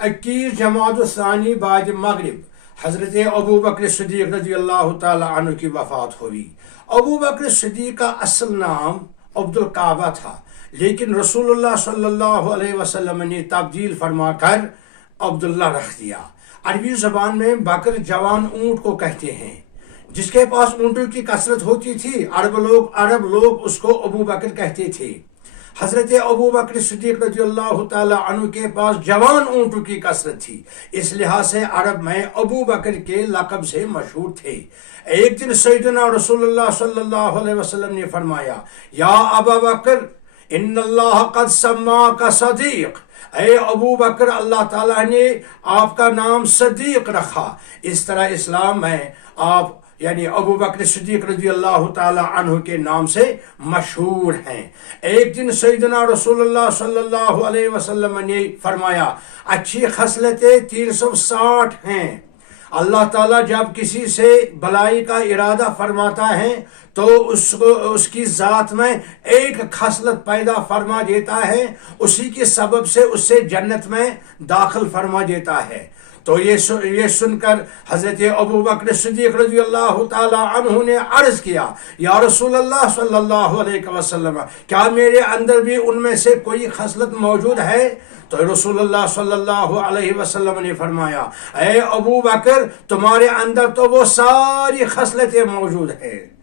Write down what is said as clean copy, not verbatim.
21 जमात ثانی बाद मगरिब हज़रत अबू बकर सिद्दीक़ रज़ी अल्लाह ताला अन्हु की वफ़ात हुई। अबू बकर सिद्दीक़ का असल नाम अब्दुल काबा था, लेकिन रसूलुल्लाह सल्लल्लाहु अलैहि वसल्लम ने तब्दील फरमाकर अब्दुल्ला रख दिया। अरबी ज़बान में बकर जवान ऊँट को कहते हैं। जिसके पास ऊँटों की कसरत होती थी अरब लोग उसको अबू बकर कहते थे। हज़रत अबू बकर सिद्दीक़ रज़ी अल्लाह ताला अन्हु के पास जवान ऊँटों की कसरत थी, इस लिहाज से अरब में अबू बकर के लक़ब से मशहूर थे। एक दिन सैयदना रसूलुल्लाह सल्लल्लाहु अलैहि वसल्लम ने फरमाया, या अबू बकर इन्नल्लाह क़द सम्माका सदीक़, ए अबू बकर अल्लाह ताला ने आपका नाम सदीक़ रखा। इस तरह इस्लाम में आप यानी अबू बकर सिद्दीक़ रज़ी अल्लाह ताला अन्हु के नाम से मशहूर हैं। एक दिन सैयदना रसूलुल्लाह सल्लल्लाहु अलैहि वसल्लम ने फरमाया, अच्छी खसलतें 360 हैं। अल्लाह ताला जब किसी से भलाई का इरादा फरमाता है तो उसको उसकी ज़ात में एक खसलत पैदा फरमा देता है, उसी के सबब से उससे जन्नत में दाखिल फरमा देता है। तो ये सुनकर हज़रत अबू बकर सिद्दीक़ रज़ी अल्लाह ताला अन्हु ने अर्ज़ किया, या रसूलल्लाह सल्लल्लाहु अलैहि वसल्लम, क्या मेरे अंदर भी उनमें से कोई खसलत मौजूद है? तो रसूलुल्लाह सल्लल्लाहु अलैहि वसल्लम ने फरमाया, ए अबू बकर, तुम्हारे अंदर तो वो सारी खसलतें मौजूद हैं।